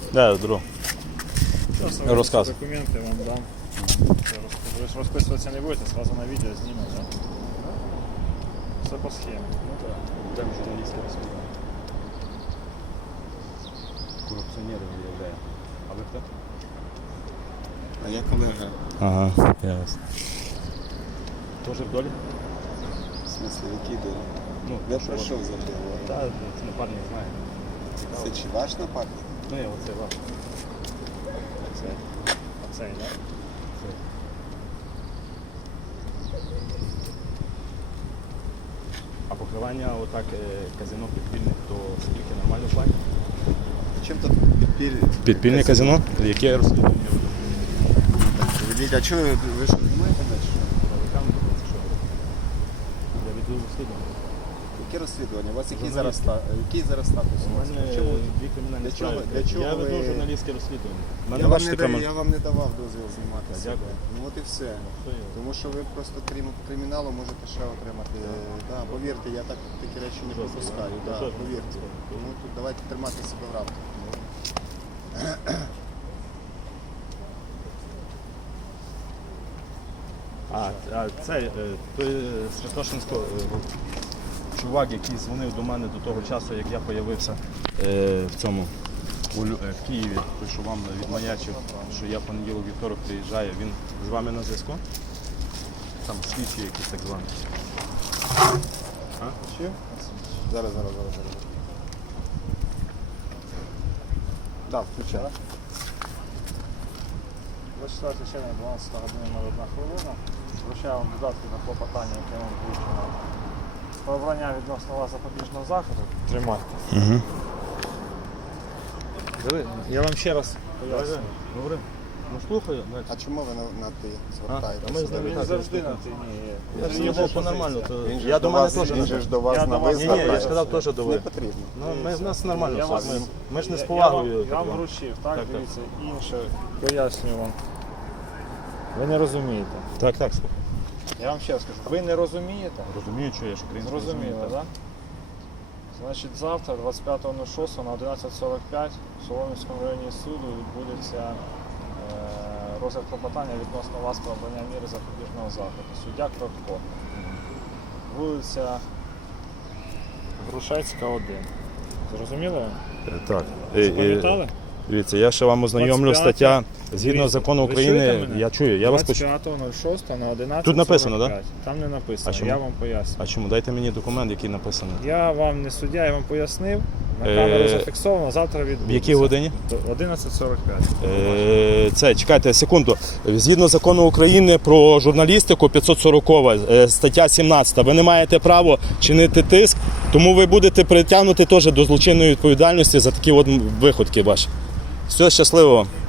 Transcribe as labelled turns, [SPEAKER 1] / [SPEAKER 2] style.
[SPEAKER 1] Да, здорово. Розказ.
[SPEAKER 2] Документи вам дам. Ви ж розписуватися не будете, сразу на відео знімемо, так? Все по схемі.
[SPEAKER 1] Ну так, там журналістське розслідування. Корупціонером виявляє. А ви хто?
[SPEAKER 3] А я колега.
[SPEAKER 1] Ага, ясно. Тоже в долі?
[SPEAKER 3] В смысле, який день?
[SPEAKER 1] Ну,
[SPEAKER 3] Я про що взагалі говорю?
[SPEAKER 1] Так, це напарник знає.
[SPEAKER 3] Це чи ваш напарник?
[SPEAKER 1] Ну, я оце ваш. Це.
[SPEAKER 2] А цей, так?
[SPEAKER 1] Це. А покривання отак казино підпільних, то скільки нормально платять?
[SPEAKER 3] Чим тут підпільне?
[SPEAKER 1] Підпільне казино? Яке розслідування?
[SPEAKER 3] Ведіть, а чого ви що знімаєте мене?
[SPEAKER 1] Я веду розслідування.
[SPEAKER 3] Яке розслідування? У вас який
[SPEAKER 1] Журналіст.
[SPEAKER 3] зараз статус?
[SPEAKER 1] У мене
[SPEAKER 3] Чому?
[SPEAKER 1] дві кримінальні
[SPEAKER 3] Для чого-
[SPEAKER 1] справи.
[SPEAKER 3] для чого
[SPEAKER 1] Я веду
[SPEAKER 3] ви-
[SPEAKER 1] журналістське розслідування. У мене
[SPEAKER 3] Я вам,
[SPEAKER 1] бачите камеру.
[SPEAKER 3] я вам не давав дозвіл знімати
[SPEAKER 1] Так,
[SPEAKER 3] себе.
[SPEAKER 1] дякую.
[SPEAKER 3] Ну от і все.
[SPEAKER 1] Що я?
[SPEAKER 3] Тому що ви просто крім криміналу можете ще отримати. Да, повірте, я так такі речі не
[SPEAKER 1] Жорстко,
[SPEAKER 3] пропускаю.
[SPEAKER 1] да?
[SPEAKER 3] Да,
[SPEAKER 1] Жорстко.
[SPEAKER 3] повірте. Тому тут давайте тримати себе в рамках.
[SPEAKER 1] А цей той Святошинського чувак, який дзвонив до мене до того часу, як я з'явився в цьому в Києві, той, що вам відмаячив, що я понеділок вівторок приїжджаю, він з вами на зв'язку? Там слідчі якісь так звані.
[SPEAKER 3] Чи? Зараз. Так, включай.
[SPEAKER 2] 24 червня, 12 година 01 хвилина. Звичаю вам додатки на клопотання, яке вам включено. Про обрання відносно вас запобіжного заходу. Тримайте.
[SPEAKER 1] Угу.
[SPEAKER 2] Я вам ще раз поясню.
[SPEAKER 1] Говори. Ну слухаю.
[SPEAKER 3] А чому ви на ти звертаєтеся?
[SPEAKER 1] ми з ним
[SPEAKER 2] Він завжди на ти.
[SPEAKER 1] Я ж його по-нормально.
[SPEAKER 3] Він же
[SPEAKER 1] Я
[SPEAKER 3] ж
[SPEAKER 1] до
[SPEAKER 3] до
[SPEAKER 1] мене
[SPEAKER 3] вас,
[SPEAKER 1] теж
[SPEAKER 3] він же ж до вас
[SPEAKER 2] Я
[SPEAKER 3] на
[SPEAKER 2] до вас-
[SPEAKER 3] ви
[SPEAKER 1] Ні, я
[SPEAKER 3] звертається.
[SPEAKER 1] сказав теж до ви.
[SPEAKER 3] Не потрібно.
[SPEAKER 1] Ну, ми в нас нормально
[SPEAKER 2] Я
[SPEAKER 1] все.
[SPEAKER 2] вас-
[SPEAKER 1] Ми ж не з
[SPEAKER 2] Я
[SPEAKER 1] повагою.
[SPEAKER 2] вам вручив, так?
[SPEAKER 1] Так.
[SPEAKER 2] Дивіться, інше пояснюю вам. Ви не розумієте.
[SPEAKER 1] Так, слухай.
[SPEAKER 2] Я вам ще раз кажу, ви не розумієте?
[SPEAKER 1] Розумію, що я ж українською
[SPEAKER 2] Зрозуміло, так? Значить, завтра, 25.06 на 11:45 в Солом'янському районі суду відбудеться розгляд клопотання відносно вас про обрання міри запобіжного заходу. Суддя Кротко. Вулиця Грушецька, 1. Зрозуміло?
[SPEAKER 1] Так.
[SPEAKER 2] Запам'ятали?
[SPEAKER 1] Дивіться, я ще вам ознайомлю
[SPEAKER 2] 25.
[SPEAKER 1] стаття згідно
[SPEAKER 2] Дивіться,
[SPEAKER 1] закону
[SPEAKER 2] ви чуєте
[SPEAKER 1] України.
[SPEAKER 2] мене?
[SPEAKER 1] Я чую, я вас почую.
[SPEAKER 2] 25.06 на 11:45.
[SPEAKER 1] Тут написано, да?
[SPEAKER 2] Там не написано,
[SPEAKER 1] А чому?
[SPEAKER 2] я вам поясню.
[SPEAKER 1] А чому? Дайте мені документ, який написаний.
[SPEAKER 2] Я вам не суддя, я вам пояснив. На камеру зафіксовано, завтра відбудеться.
[SPEAKER 1] В якій годині?
[SPEAKER 2] 11:45.
[SPEAKER 1] Це, чекайте секунду. Згідно закону України про журналістику 540 стаття 17, ви не маєте права чинити тиск, тому ви будете притягнуті теж до злочинної відповідальності за такі от виходки ваші. Все, щасливо вам.